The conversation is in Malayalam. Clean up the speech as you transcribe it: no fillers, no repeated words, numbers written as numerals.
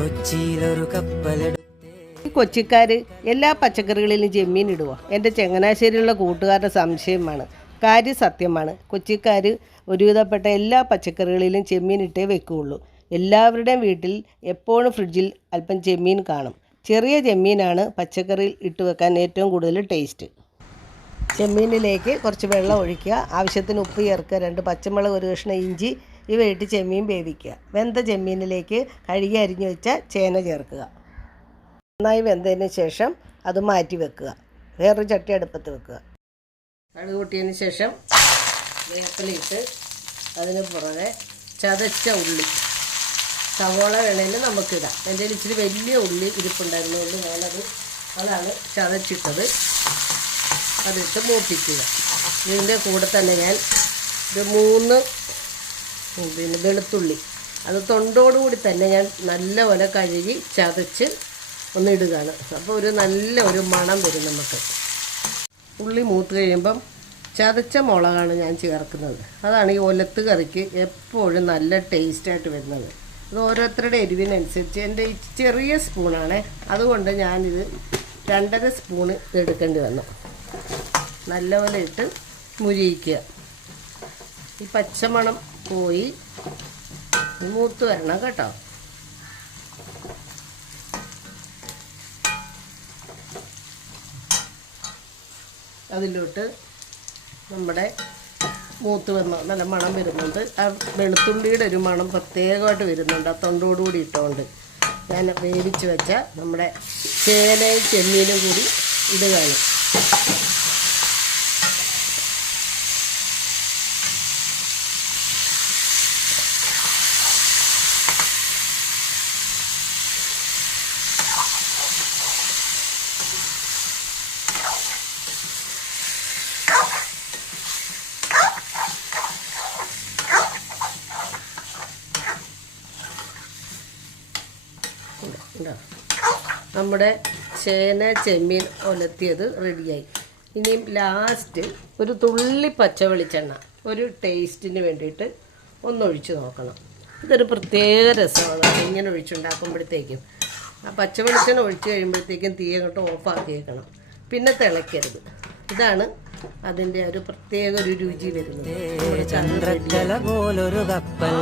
കൊച്ചിയിലൊരു കപ്പലെടുത്ത്. കൊച്ചിക്കാർ എല്ലാ പച്ചക്കറികളിലും ചെമ്മീൻ ഇടുമോ? എൻ്റെ ചങ്ങനാശ്ശേരിയുള്ള കൂട്ടുകാരുടെ സംശയമാണ്. കാര്യം സത്യമാണ്. കൊച്ചിക്കാർ ഒരുവിധപ്പെട്ട എല്ലാ പച്ചക്കറികളിലും ചെമ്മീൻ ഇട്ടേ വെക്കുകയുള്ളൂ. എല്ലാവരുടെയും വീട്ടിൽ എപ്പോഴും ഫ്രിഡ്ജിൽ അല്പം ചെമ്മീൻ കാണും. ചെറിയ ചെമ്മീനാണ് പച്ചക്കറിയിൽ ഇട്ട് വെക്കാൻ ഏറ്റവും കൂടുതൽ ടേസ്റ്റ്. ചെമ്മീനിലേക്ക് കുറച്ച് വെള്ളം ഒഴിക്കുക, ആവശ്യത്തിന് ഉപ്പ് ചേർക്കുക, 2 പച്ചമുളക്, 1 കഷ്ണം ഇഞ്ചി ഇവയിട്ട് ചെമ്മീൻ വേവിക്കുക. വെന്ത ചെമ്മീനിലേക്ക് കഴുകി അരിഞ്ഞു വെച്ച ചേന ചേർക്കുക. നന്നായി വെന്തതിന് ശേഷം അത് മാറ്റി വെക്കുക. വേറൊരു ചട്ടി അടുപ്പത്ത് വെക്കുക. കടുക് പൊട്ടിയതിന് ശേഷം വേപ്പിലയിട്ട് അതിന് പുറകെ ചതച്ച ഉള്ളി, സവോള വേണമെങ്കിൽ നമുക്കിടാം. എൻ്റെ ഇച്ചിരി വലിയ ഉള്ളി ഇരിപ്പുണ്ടായിരുന്നുകൊണ്ട് അതാണ് ചതച്ചിട്ടത്. അതിട്ട് മൂപ്പിക്കുക. ഇതിൻ്റെ കൂടെ തന്നെ ഞാൻ ഒരു 3 വെളുത്തുള്ളി, അത് തൊണ്ടോടുകൂടി തന്നെ ഞാൻ നല്ലപോലെ കഴുകി ചതച്ച് ഒന്ന് ഇടുകയാണ്. അപ്പോൾ നല്ല ഒരു മണം വരും നമുക്ക്. ഉള്ളി മൂത്ത് കഴിയുമ്പം ചതച്ച മുളകാണ് ഞാൻ ചേർക്കുന്നത്. അതാണ് ഈ ഒലത്ത് കറിക്ക് എപ്പോഴും നല്ല ടേസ്റ്റായിട്ട് വരുന്നത്. അത് ഓരോരുത്തരുടെ എരിവിനനുസരിച്ച്. എൻ്റെ ഈ ചെറിയ സ്പൂണാണ്, അതുകൊണ്ട് ഞാനിത് 2.5 സ്പൂണ് എടുക്കേണ്ടി വന്നു. നല്ലപോലെ ഇട്ട് മുരിയിക്കുക. ഈ പച്ചമണം പോയി മൂത്ത് വരണം കേട്ടോ. അതിലോട്ട് നമ്മുടെ മൂത്ത് വന്ന നല്ല മണം വരുന്നുണ്ട്. ആ വെളുത്തുള്ളിയുടെ ഒരു മണം പ്രത്യേകമായിട്ട് വരുന്നുണ്ട്. ആ തൊണ്ടോടുകൂടി ഇട്ടുകൊണ്ട് ഞാൻ വേവിച്ച് വെച്ച നമ്മുടെ ചേനയും ചെമ്മീനും കൂടി ഇടുകയാണ്. നമ്മുടെ ചേന ചെമ്മീൻ ഒലത്തിയത് റെഡിയായി. ഇനിയും ലാസ്റ്റ് ഒരു തുള്ളി പച്ച വെളിച്ചെണ്ണ ഒരു ടേസ്റ്റിന് വേണ്ടിയിട്ട് ഒന്നൊഴിച്ച് നോക്കണം. ഇതൊരു പ്രത്യേക രസമാണ് ഇങ്ങനെ ഒഴിച്ചുണ്ടാക്കുമ്പോഴത്തേക്കും. ആ പച്ച വെളിച്ചെണ്ണ ഒഴിച്ച് കഴിയുമ്പോഴത്തേക്കും തീ അങ്ങോട്ട് ഓഫാക്കിയേക്കണം. പിന്നെ തിളയ്ക്കരുത്. ഇതാണ് അതിൻ്റെ ഒരു പ്രത്യേക ഒരു രുചി വരുന്നത്. ചന്ദ്രക്കല പോലൊരു കപ്പൽ.